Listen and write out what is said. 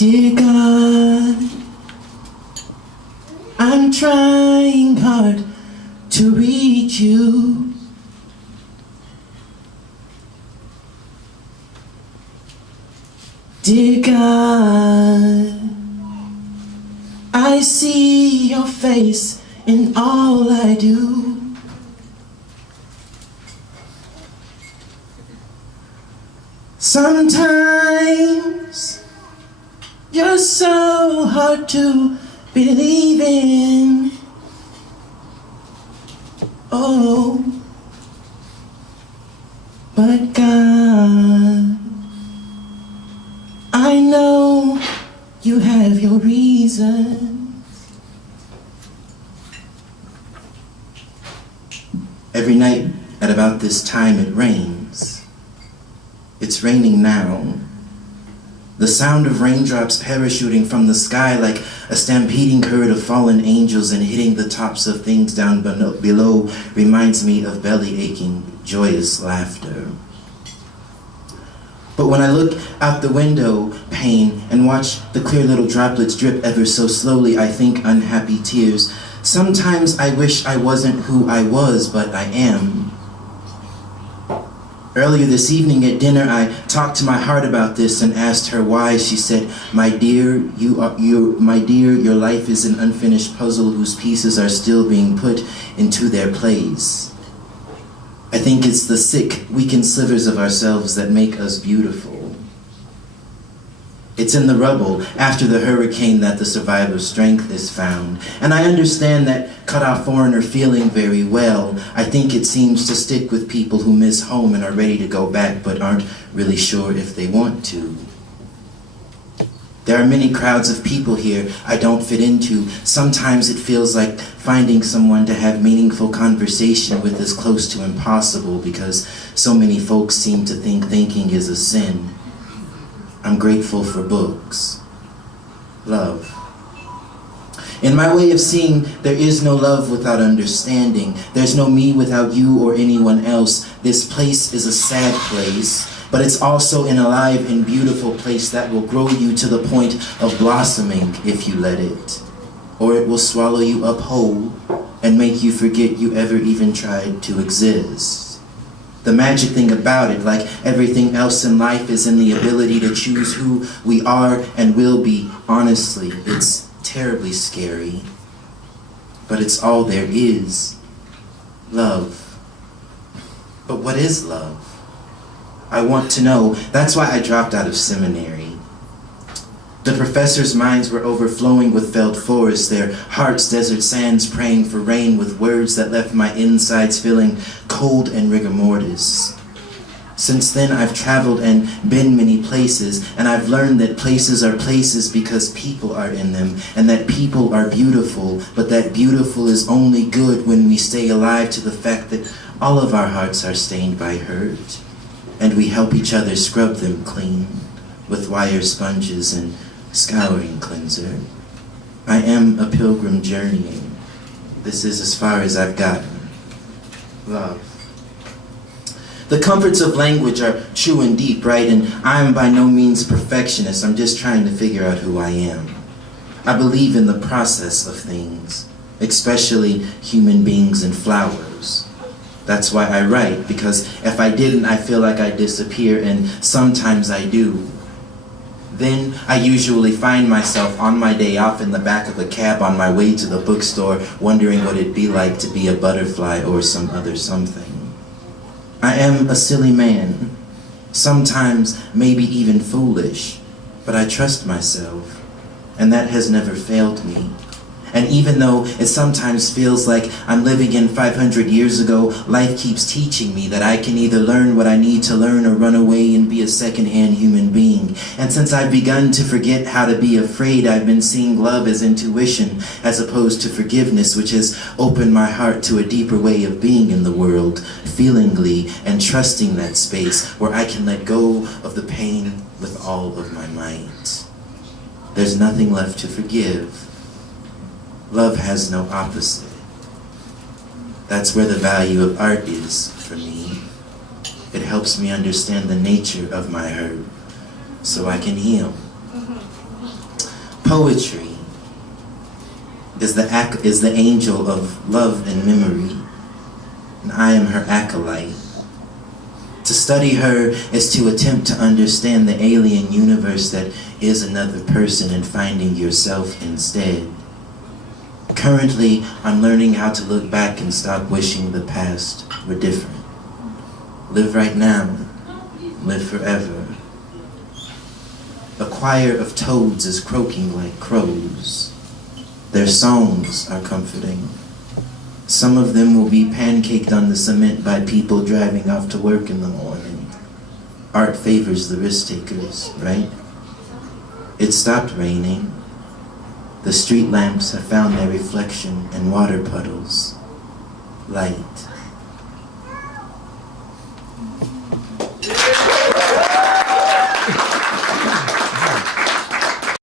Dear God, I'm trying hard to reach you. Dear God, I see your face in all I do. Sometimes you're so hard to believe in. Oh, but God, I know you have your reasons. Every night at about this time it rains. It's raining now. The sound of raindrops parachuting from the sky like a stampeding herd of fallen angels and hitting the tops of things down below reminds me of belly-aching, joyous laughter. But when I look out the window pane and watch the clear little droplets drip ever so slowly, I think unhappy tears. Sometimes I wish I wasn't who I was, but I am. Earlier this evening at dinner, I talked to my heart about this and asked her why. She said, my dear, your life is an unfinished puzzle whose pieces are still being put into their place. I think it's the sick, weakened slivers of ourselves that make us beautiful. It's in the rubble after the hurricane that the survivor's strength is found. And I understand that cut-off foreigner feeling very well. I think it seems to stick with people who miss home and are ready to go back but aren't really sure if they want to. There are many crowds of people here I don't fit into. Sometimes it feels like finding someone to have meaningful conversation with is close to impossible because so many folks seem to think thinking is a sin. I'm grateful for books. Love. In my way of seeing, there is no love without understanding. There's no me without you or anyone else. This place is a sad place, but it's also an alive and beautiful place that will grow you to the point of blossoming if you let it. Or it will swallow you up whole and make you forget you ever even tried to exist. The magic thing about it, like everything else in life, is in the ability to choose who we are and will be. Honestly, it's terribly scary, but it's all there is. Love. But what is love? I want to know. That's why I dropped out of seminary. The professors' minds were overflowing with felled forests, their hearts desert sands praying for rain with words that left my insides feeling cold and rigor mortis. Since then, I've traveled and been many places, and I've learned that places are places because people are in them, and that people are beautiful, but that beautiful is only good when we stay alive to the fact that all of our hearts are stained by hurt, and we help each other scrub them clean with wire sponges and scouring cleanser. I am a pilgrim journeying. This is as far as I've gotten. Love. The comforts of language are true and deep, right? And I'm by no means a perfectionist. I'm just trying to figure out who I am. I believe in the process of things, especially human beings and flowers. That's why I write, because if I didn't, I feel like I'd disappear, and sometimes I do. Then I usually find myself on my day off in the back of a cab on my way to the bookstore, wondering what it'd be like to be a butterfly or some other something. I am a silly man, sometimes maybe even foolish, but I trust myself, and that has never failed me. And even though it sometimes feels like I'm living in 500 years ago, life keeps teaching me that I can either learn what I need to learn or run away and be a second-hand human being. And since I've begun to forget how to be afraid, I've been seeing love as intuition as opposed to forgiveness, which has opened my heart to a deeper way of being in the world, feelingly and trusting that space where I can let go of the pain with all of my might. There's nothing left to forgive. Love has no opposite. That's where the value of art is for me. It helps me understand the nature of my hurt so I can heal. Poetry is the angel of love and memory, and I am her acolyte. To study her is to attempt to understand the alien universe that is another person and finding yourself instead. Currently, I'm learning how to look back and stop wishing the past were different. Live right now, live forever. A choir of toads is croaking like crows. Their songs are comforting. Some of them will be pancaked on the cement by people driving off to work in the morning. Art favors the risk takers, right? It stopped raining. The street lamps have found their reflection in water puddles. Light.